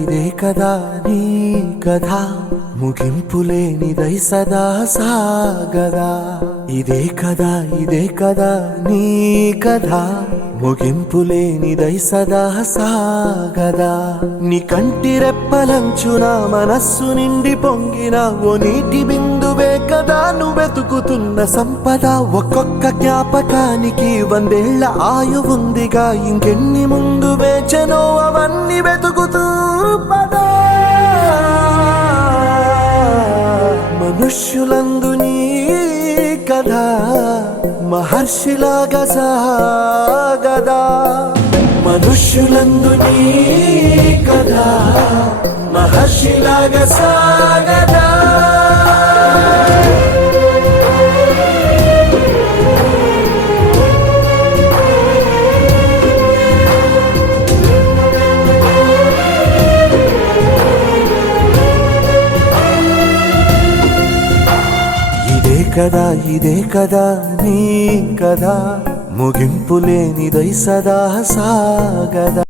ఇదే కదా నీ కథ ముగింపులేనిదై సదా సాగదా. ఇదే కదా నీ కథ ముగింపులేనిదై సదా సాగదా. నీ కంటి రెప్పలంచున మనస్సు నిండి పొంగిన ఓ నీటి బిందువే కదా నువ్వెతుకుతున్న సంపద. ఒక్కొక్క జ్ఞాపకానికి 100 ఏళ్ల ఆయువుందిగా, ఇంకెన్ని ముందు వేచనో అవన్నీ వెతుకుతూ పదా. మనుష్యులందు నీ కథ మహర్షిలాగా సాగదా. మనుష్యులందు నీ కథ మహర్షిలాగా సాగదా. ఇదే కదా నీ కథ ముగింపులేనిదై సదా సాగదా.